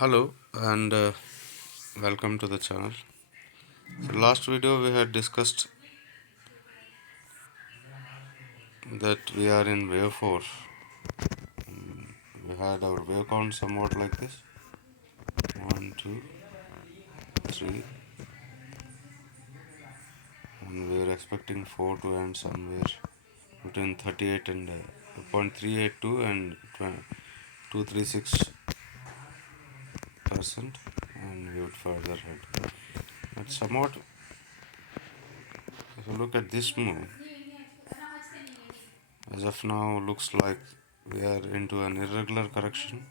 Hello and welcome to the channel. So last video we had discussed that we are in wave 4. We had our wave count somewhat like this: 1, 2, 3, and we were expecting 4 to end somewhere between 38 and 0.382 and 236%, and we would further head. But somewhat, if you look at this move, as of now looks like we are into an irregular correction.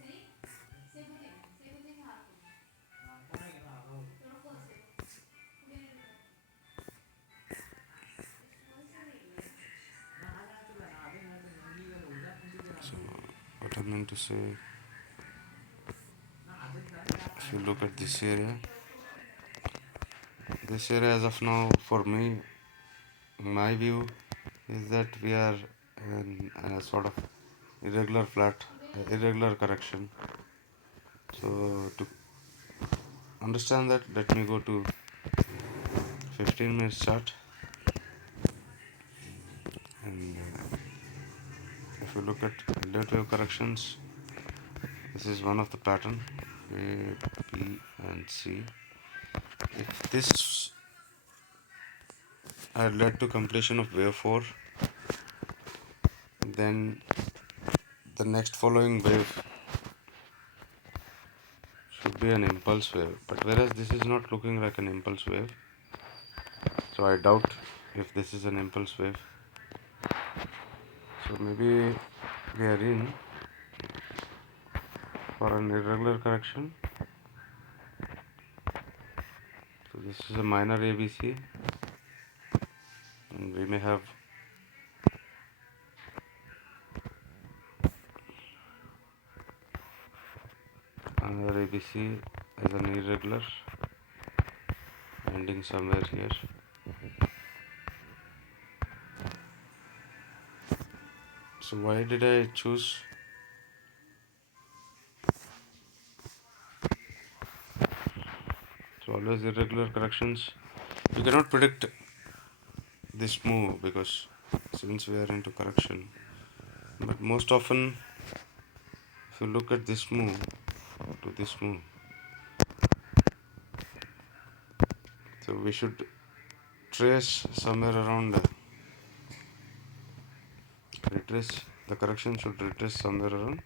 So what I meant to say, if you look at this area as of now, for me, my view is that we are in a sort of irregular correction. So to understand that, let me go to 15 minutes chart, and if you look at elliott wave corrections, this is one of the pattern A, B and C. If this had led to completion of wave 4, then the next following wave should be an impulse wave, but whereas this is not looking like an impulse wave, so I doubt if this is an impulse wave. So maybe we are in for an irregular correction. So this is a minor ABC, and we may have another ABC as an irregular ending somewhere here. So why did I choose always irregular corrections? You cannot predict this move because since we are into correction, but most often if you look at this move to this move, so we should trace somewhere around the correction should retrace somewhere around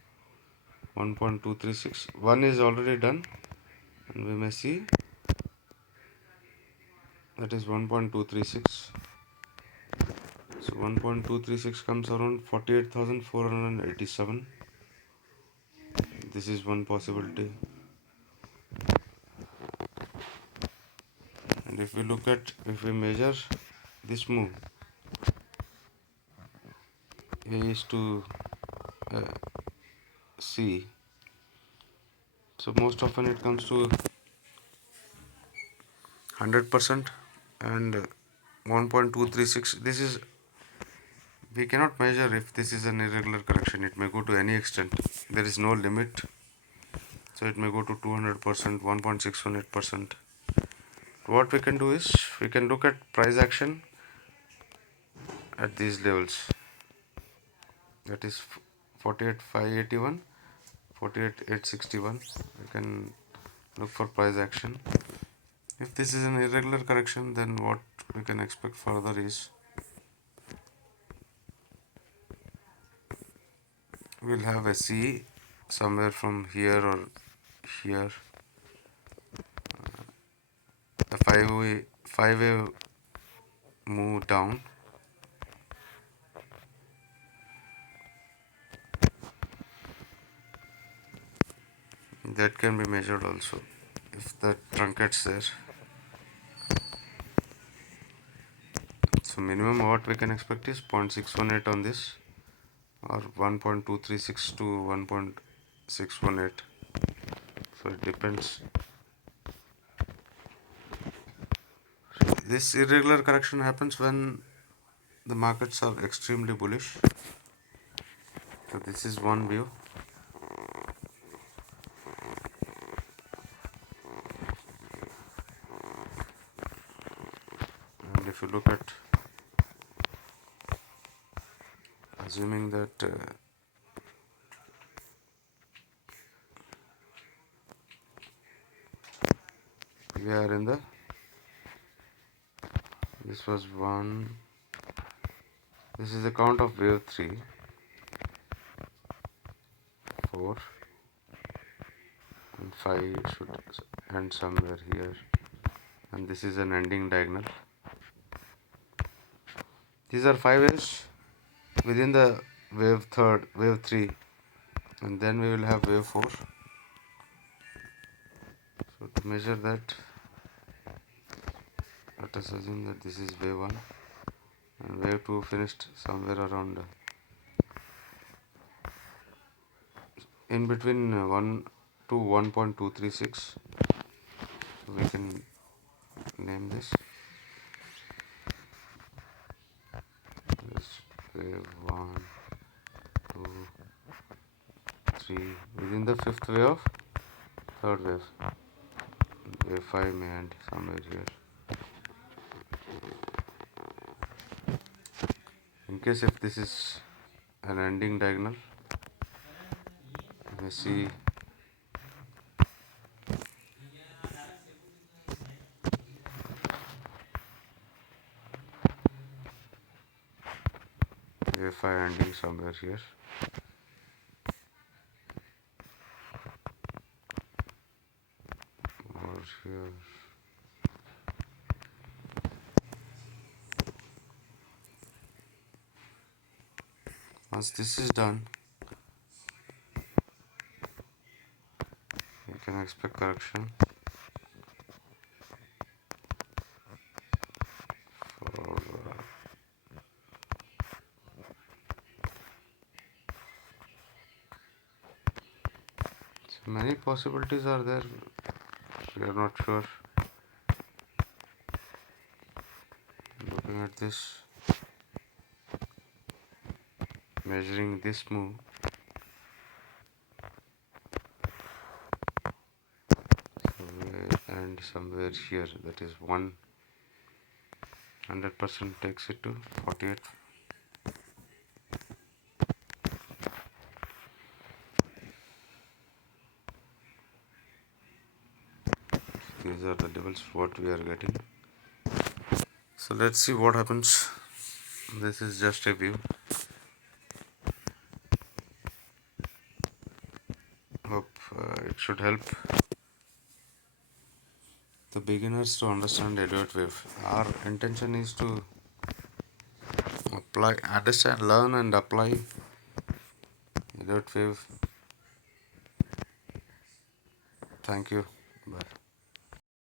1.236. One is already done, and we may see that is 1.236. So 1.236 comes around 48,487. This is one possibility. And if we measure this move, A is to C, so most often it comes to 100% and 1.236. This is, we cannot measure if this is an irregular correction. It may go to any extent. There is no limit. So it may go to 200%, 1.618%. What we can do is we can look at price action at these levels. That is 48,581, 48,861. We can look for price action. If this is an irregular correction, then what we can expect further is we'll have a C somewhere from here or here, a five-way move down. That can be measured also if that truncates there. So minimum what we can expect is 0.618 on this, or 1.236 to 1.618. So it depends. So this irregular correction happens when the markets are extremely bullish. So this is one view. you look at, assuming that we are in the, this was 1, this is the count of wave 3, 4 and 5 should end somewhere here, and this is an ending diagonal. These are 5 waves within the wave 3, and then we will have wave 4. So to measure that, let us assume that this is wave 1 and wave 2 finished somewhere around in between 1 to 1.236. So we can name this wave 1, 2, 3. Within the fifth wave of third wave, wave 5 may end somewhere here. In case if this is an ending diagonal, you may see wave 5 ending somewhere here. Or here. Once this is done, you can expect correction for so many possibilities are there. We are not sure. Looking at this, measuring this move, so we end somewhere here. That is 100% takes it to 48. These are the levels what we are getting. So let's see what happens. This is just a view. Hope it should help the beginners to understand Elliott wave. Our intention is to understand, learn and apply Elliott wave. Thank you. Bye.